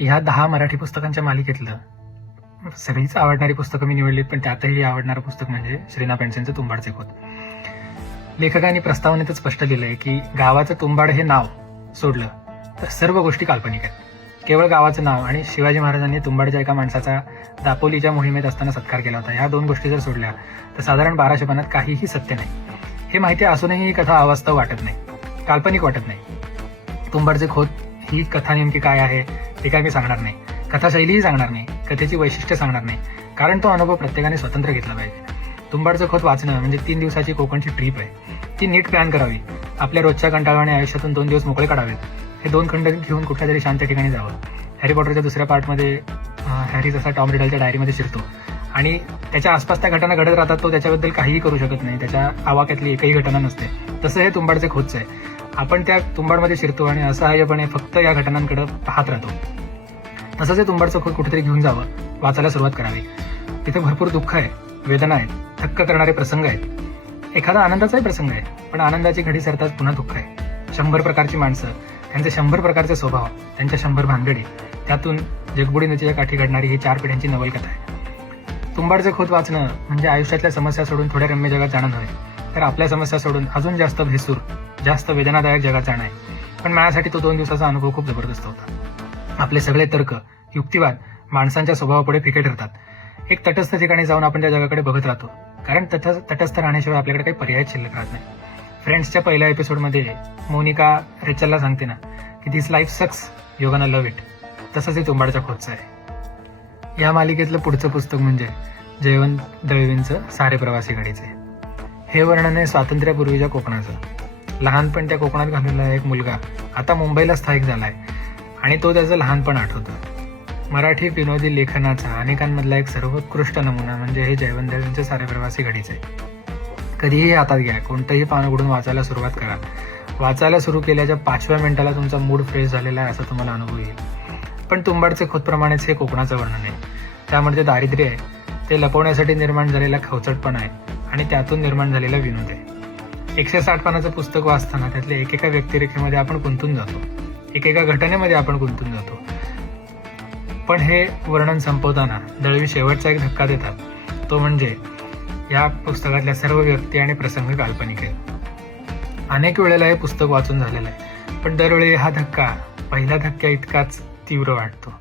ह्या 10 मराठी पुस्तकांच्या मालिकेतलं सगळीच आवडणारी पुस्तकं मी निवडलीत, पण त्यातही आवडणारं पुस्तक म्हणजे श्रीना पेंडसेंचं तुंबाडचे खोत. लेखकांनी प्रस्तावनेतच स्पष्ट लिहिलंय की गावाचं तुंबाड हे नाव सोडलं तर सर्व गोष्टी काल्पनिक आहेत. केवळ गावाचं नाव आणि शिवाजी महाराजांनी तुंबाडच्या एका माणसाचा दापोलीच्या मोहिमेत असताना सत्कार केला होता, ह्या 2 गोष्टी जर सोडल्या तर साधारण 1200 पानात काहीही सत्य नाही. हे माहिती असूनही ही कथा अवास्तव वाटत नाही, काल्पनिक वाटत नाही. तुंबाडचे खोत ही कथा नेमकी काय आहे ते काय मी सांगणार नाही, कथाशैलीही सांगणार नाही, कथेची वैशिष्ट्य सांगणार नाही, कारण तो अनुभव प्रत्येकाने स्वतंत्र घेतला पाहिजे. तुंबाडचं खोत वाचणं म्हणजे 3 दिवसाची कोकणची ट्रीप आहे. ती नीट प्लॅन करावी. आपल्या रोजच्या कंटाळवाण्या आयुष्यातून 2 दिवस मोकळे काढावेत. हे 2 खंड घेऊन कुठल्या तरी शांत ठिकाणी जावं. हॅरी पॉटरच्या दुसऱ्या पार्टमध्ये हॅरी जसा टॉम रिडलच्या डायरीमध्ये शिरतो आणि त्याच्या आसपास त्या घटना घडत राहतात, तो त्याच्याबद्दल काहीही करू शकत नाही, त्याच्या आवाक्यातली एकही घटना नसते. तसं हे तुंबाडचे खोतचं आहे. आपण त्या तुंबाडमध्ये शिरतो आणि असहाय्यपणे फक्त या घटनांकडे पाहत राहतो. तसंच हे तुंबाडचं खोत कुठेतरी घेऊन जावं, वाचायला सुरुवात करावी. तिथे भरपूर दुःख आहे, वेदना आहेत, थक्क करणारे प्रसंग आहेत. एखादा आनंदाचाही प्रसंग आहे, पण आनंदाची घडी सरताच पुन्हा दुःख आहे. 100 प्रकारची माणसं, त्यांचे 100 प्रकारचे स्वभाव, त्यांच्या 100 भानगडी, त्यातून जगबुडी नदीच्या काठी घडणारी ही 4 पिढ्यांची नवलकथा आहे. तुंबाडचे खोत वाचणं म्हणजे आयुष्यातल्या समस्या सोडून थोड्या रम्य जगात जाणं नव्हे, तर आपल्या समस्या सोडून अजून जास्त भेसूर, जास्त वेदनादायक जगात जाणं आहे. पण माझ्यासाठी तो 2 दिवसाचा अनुभव खूप जबरदस्त होता. आपले सगळे तर्क, युक्तिवाद माणसांच्या स्वभावापुढे फिके ठरतात. एक तटस्थ ठिकाणी जाऊन आपण त्या जगाकडे बघत राहतो, कारण तटस्थ राहण्याशिवाय आपल्याकडे काही पर्याय शिल्लक राहत नाही. फ्रेंड्सच्या पहिल्या एपिसोडमध्ये मोनिका रेचलला सांगते ना की this life sucks, you gonna love it. तसंच हे तुंबाडच्या खोतचं आहे. या मालिकेतलं पुढचं पुस्तक म्हणजे जयवंत दळवींचं सारे प्रवासी घडीचे. हे वर्णन आहे स्वातंत्र्यापूर्वीच्या कोकणाचं. लहानपण त्या कोकणात घालवलेला एक मुलगा आता मुंबईला स्थायिक झालाय आणि तो त्याचं लहानपण आठवतो. मराठी विनोदी लेखनाचा अनेकांमधला एक सर्वोत्कृष्ट नमुना म्हणजे हे जयवंत दळवींचे सारे प्रवासी घडीचे. कधीही हातात घ्या, कोणतंही पान उघडून वाचायला सुरुवात करा. वाचायला सुरू केल्याच्या 5व्या मिनिटाला तुमचा मूड फ्रेश झालेला आहे असं तुम्हाला अनुभव येईल. पण तुंबाडचे खोतप्रमाणेच हे कोकणाचं वर्णन आहे. त्यामध्ये दारिद्र्य आहे, ते लपवण्यासाठी निर्माण झालेला खवचटपणा आहे आणि त्यातून निर्माण झालेला विनोद आहे. 160 पानाचं पुस्तक वाचताना त्यातल्या एकेका व्यक्तिरेखेमध्ये आपण गुंतून जातो, एकेका घटनेमध्ये आपण गुंतून जातो. पण हे वर्णन संपवताना दळवी शेवटचा एक धक्का देतात, तो म्हणजे या पुस्तकातल्या सर्व व्यक्ती आणि प्रसंग काल्पनिक आहेत. अनेक वेळेला हे पुस्तक वाचून झालेलं आहे, पण दरवेळी हा धक्का पहिल्या धक्क्या इतकाच तीव्र वाटतो.